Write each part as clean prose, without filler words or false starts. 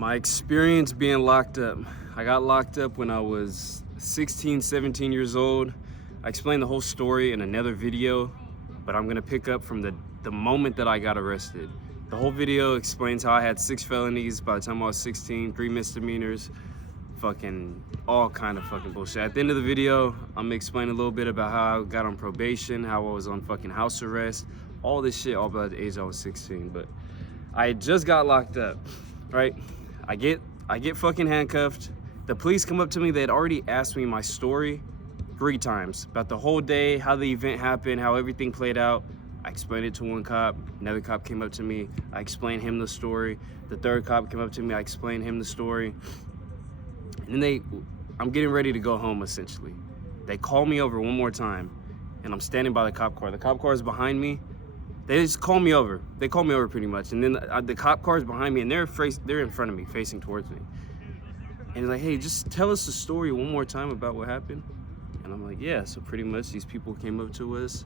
My experience being locked up. I got locked up when I was 16, 17 years old. I explained the whole story in another video, but I'm gonna pick up from the moment that I got arrested. The whole video explains how I had 6 felonies by the time I was 16, 3 misdemeanors, fucking all kind of fucking bullshit. At the end of the video, I'm gonna explain a little bit about how I got on probation, how I was on fucking house arrest, all this shit, all by the age I was 16. But I just got locked up, right? I get fucking handcuffed. The police come up to me. They had already asked me my story 3 times about the whole day, how the event happened, how everything played out. I explained it to one cop. Another cop came up to me. I explained him the story. The third cop came up to me. I explained him the story. And then I'm getting ready to go home essentially. They call me over one more time, and I'm standing by the cop car. The cop car is behind me. They just call me over. They call me over pretty much. And then the cop car is behind me, and they're in front of me, facing towards me. And he's like, hey, just tell us the story one more time about what happened. And I'm like, yeah. So pretty much these people came up to us,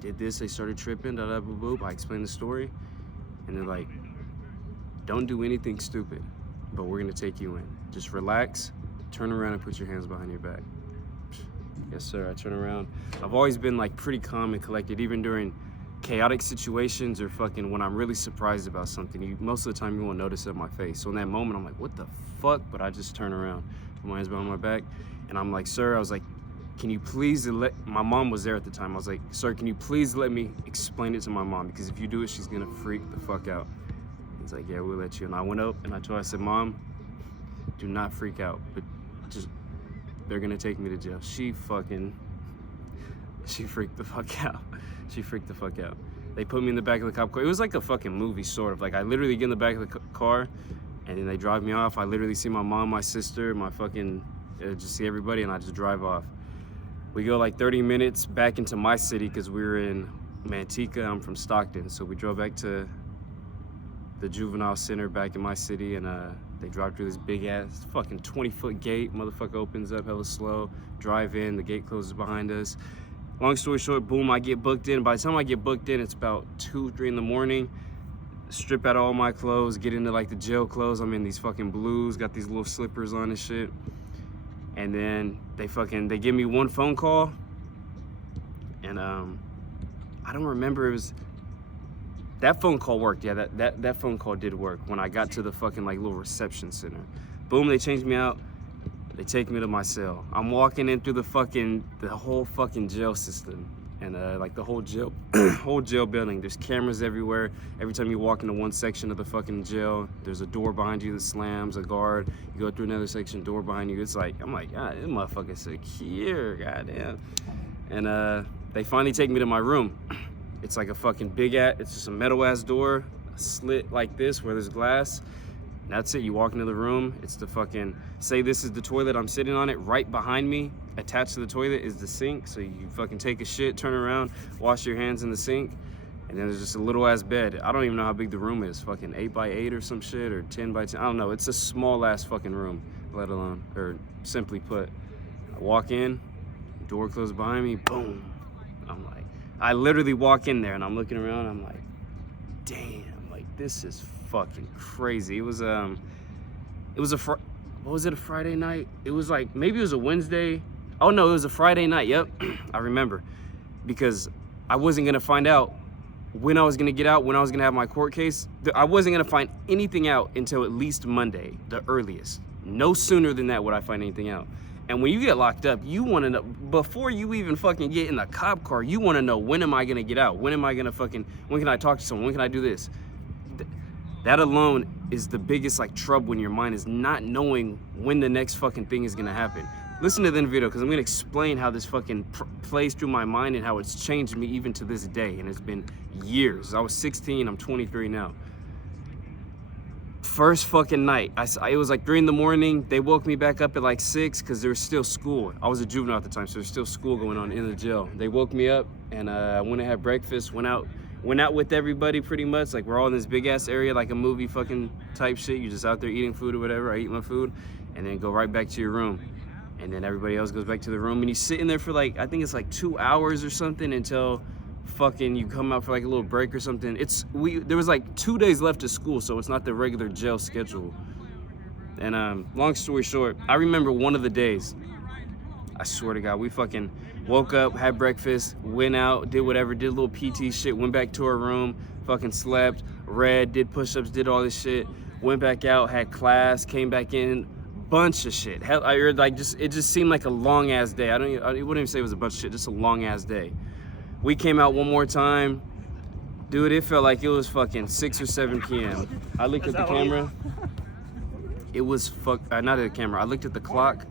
did this, they started tripping, da da boop boop. I explained the story. And they're like, don't do anything stupid, but we're gonna take you in. Just relax, turn around and put your hands behind your back. Yes, sir, I turn around. I've always been like pretty calm and collected, even during chaotic situations or fucking when I'm really surprised about something. Most of the time you won't notice it on my face. So in that moment, I'm like, what the fuck? But I just turn around, put my hands behind my back, and I'm like, sir, I was like, can you please my mom was there at the time. I was like, sir, can you please let me explain it to my mom? Because if you do it, she's gonna freak the fuck out. He's like, yeah, we'll let you. And I went up and I told her, I said, Mom, do not freak out, but just, they're gonna take me to jail. She freaked the fuck out. She freaked the fuck out. They put me in the back of the cop car. It was like a fucking movie, sort of. Like, I literally get in the back of the car, and then they drive me off. I literally see my mom, my sister, my fucking, just see everybody, and I just drive off. We go like 30 minutes back into my city, because we were in Manteca. I'm from Stockton. So we drove back to the juvenile center back in my city, and they drive through this big ass fucking 20-foot gate. Motherfucker opens up hella slow. Drive in, the gate closes behind us. Long story short, boom, I get booked in. By the time I get booked in, it's about 2, 3 in the morning. Strip out all my clothes, get into like the jail clothes. I'm in these fucking blues, got these little slippers on and shit. And then they give me one phone call. And I don't remember, it was, that phone call worked. Yeah, that phone call did work when I got to the fucking like little reception center. Boom, they changed me out. They take me to my cell. I'm walking in through the whole fucking jail system, and like the whole jail, whole jail building. There's cameras everywhere. Every time you walk into one section of the fucking jail, there's a door behind you that slams, a guard. You go through another section, door behind you. It's like, I'm like, God, this motherfucker's secure, goddamn. And they finally take me to my room. It's like a fucking it's just a metal ass door, a slit like this where there's glass. That's it. You walk into the room, it's the fucking, say this is the toilet, I'm sitting on it. Right behind me, attached to the toilet, is the sink. So you fucking take a shit, turn around, wash your hands in the sink, and then there's just a little ass bed. I don't even know how big the room is, fucking 8 by 8 or some shit, or 10 by 10. I don't know. It's a small ass fucking room, let alone, or simply put. I walk in, door closed behind me, boom. I'm like, I literally walk in there and I'm looking around, I'm like, damn, like this is fucking crazy. It was a what was it, a Friday night? It was like, maybe it was a Wednesday. Oh no, it was a Friday night. Yep. I remember, because I wasn't gonna find out when I was gonna get out, when I was gonna have my court case. I wasn't gonna find anything out until at least Monday, the earliest. No sooner than that would I find anything out. And when you get locked up, you want to know, before you even fucking get in the cop car, you want to know, when am I gonna get out? When am I gonna when can I talk to someone? When can I do this? That alone is the biggest like trouble in your mind, is not knowing when the next fucking thing is gonna happen. Listen to the video, because I'm gonna explain how this fucking plays through my mind and how it's changed me even to this day. And it's been years. I was 16, I'm 23 now. First fucking night, it was like 3 in the morning. They woke me back up at like 6 because there was still school. I was a juvenile at the time, so there's still school going on in the jail. They woke me up, and I went and had breakfast, went out with everybody pretty much. Like, we're all in this big ass area, like a movie fucking type shit. You're just out there eating food or whatever. I eat my food and then go right back to your room. And then everybody else goes back to the room, and you sit in there for like, I think it's like 2 hours or something, until fucking you come out for like a little break or something. There was like 2 days left of school, so it's not the regular jail schedule. And long story short, I remember one of the days, I swear to God, we fucking woke up, had breakfast, went out, did whatever, did a little PT shit, went back to our room, fucking slept, read, did push-ups, did all this shit, went back out, had class, came back in, bunch of shit. Hell, it just seemed like a long ass day. I wouldn't even say it was a bunch of shit, just a long ass day. We came out one more time. Dude, it felt like it was fucking 6 or 7 p.m. I looked at the camera. It was not at the camera. I looked at the clock.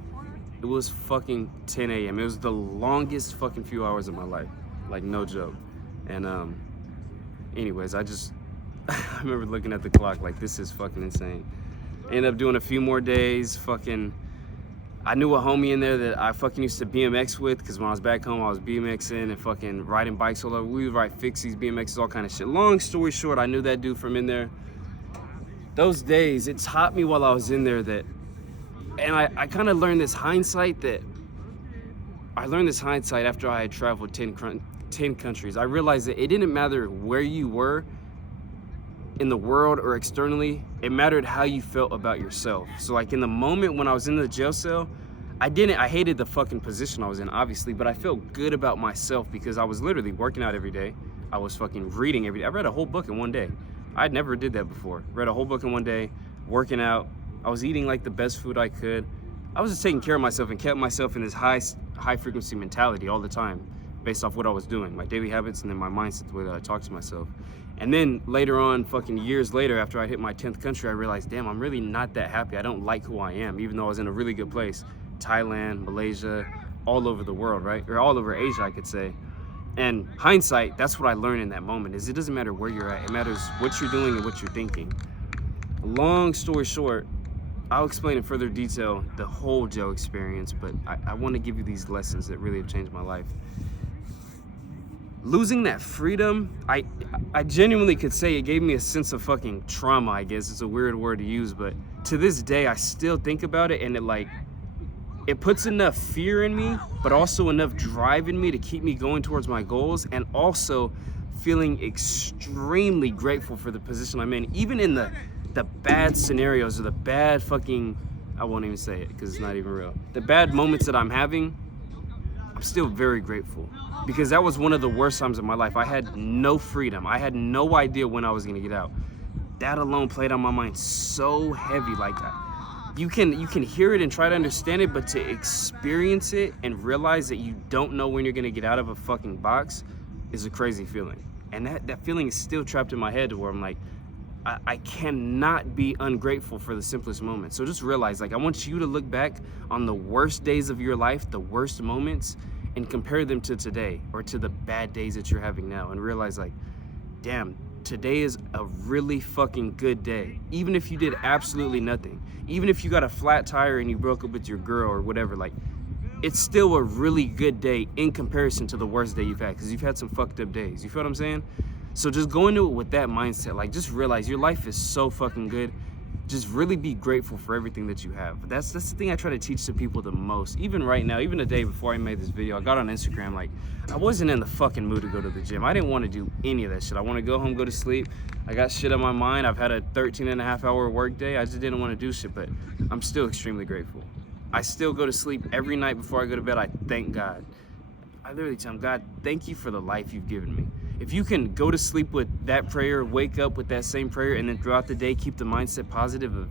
It was fucking 10 a.m. It was the longest fucking few hours of my life. Like, no joke. And anyways, I remember looking at the clock like, this is fucking insane. Ended up doing a few more days. Fucking, I knew a homie in there that I fucking used to BMX with, because when I was back home, I was BMXing and fucking riding bikes all over. We would ride fixies, BMXs, all kind of shit. Long story short, I knew that dude from in there. Those days, it taught me while I was in there that, and I kind of learned this hindsight after I had traveled 10 countries. I realized that it didn't matter where you were in the world or externally, it mattered how you felt about yourself. So like in the moment when I was in the jail cell, I hated the fucking position I was in, obviously, but I felt good about myself because I was literally working out every day. I was fucking reading every day. I read a whole book in one day. I never did that before. Read a whole book in one day, working out. I was eating like the best food I could. I was just taking care of myself and kept myself in this high frequency mentality all the time based off what I was doing, my daily habits, and then my mindset, the way that I talk to myself. And then later on, fucking years later, after I hit my 10th country, I realized, damn, I'm really not that happy. I don't like who I am, even though I was in a really good place. Thailand, Malaysia, all over the world, right? Or all over Asia, I could say. And hindsight, that's what I learned in that moment, is it doesn't matter where you're at. It matters what you're doing and what you're thinking. Long story short, I'll explain in further detail the whole jail experience, but I want to give you these lessons that really have changed my life. Losing that freedom, I genuinely could say it gave me a sense of fucking trauma, I guess. It's a weird word to use, but to this day, I still think about it, and it puts enough fear in me, but also enough drive in me to keep me going towards my goals, and also feeling extremely grateful for the position I'm in, even in the bad scenarios or the bad fucking, I won't even say it because it's not even real. The bad moments that I'm having, I'm still very grateful, because that was one of the worst times of my life. I had no freedom. I had no idea when I was gonna get out. That alone played on my mind so heavy. Like you can hear it and try to understand it, but to experience it and realize that you don't know when you're gonna get out of a fucking box is a crazy feeling. And that feeling is still trapped in my head, where I'm like, I cannot be ungrateful for the simplest moments. So just realize, like, I want you to look back on the worst days of your life, the worst moments, and compare them to today, or to the bad days that you're having now, and realize, like, damn, today is a really fucking good day. Even if you did absolutely nothing, even if you got a flat tire and you broke up with your girl or whatever, like, it's still a really good day in comparison to the worst day you've had, because you've had some fucked up days. You feel what I'm saying? So just go into it with that mindset. Like, just realize your life is so fucking good. Just really be grateful for everything that you have. That's the thing I try to teach to people the most. Even right now, even the day before I made this video, I got on Instagram, like, I wasn't in the fucking mood to go to the gym. I didn't want to do any of that shit. I want to go home, go to sleep. I got shit on my mind. I've had a 13-and-a-half-hour work day. I just didn't want to do shit, but I'm still extremely grateful. I still go to sleep every night before I go to bed. I thank God. I literally tell him, God, thank you for the life you've given me. If you can go to sleep with that prayer, wake up with that same prayer, and then throughout the day keep the mindset positive of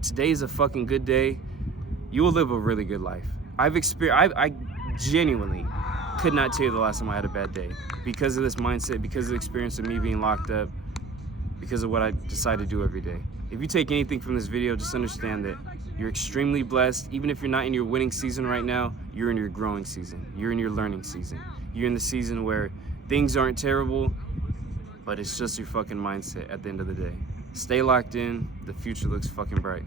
today is a fucking good day, you will live a really good life. I genuinely could not tell you the last time I had a bad day, because of this mindset, because of the experience of me being locked up, because of what I decide to do every day. If you take anything from this video, just understand that you're extremely blessed. Even if you're not in your winning season right now, you're in your growing season. You're in your learning season. You're in the season where things aren't terrible, but it's just your fucking mindset at the end of the day. Stay locked in. The future looks fucking bright.